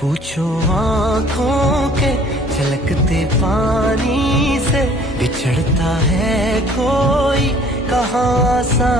पूछो आँखों के छलकते पानी से, बिछड़ता है कोई कहाँ आसान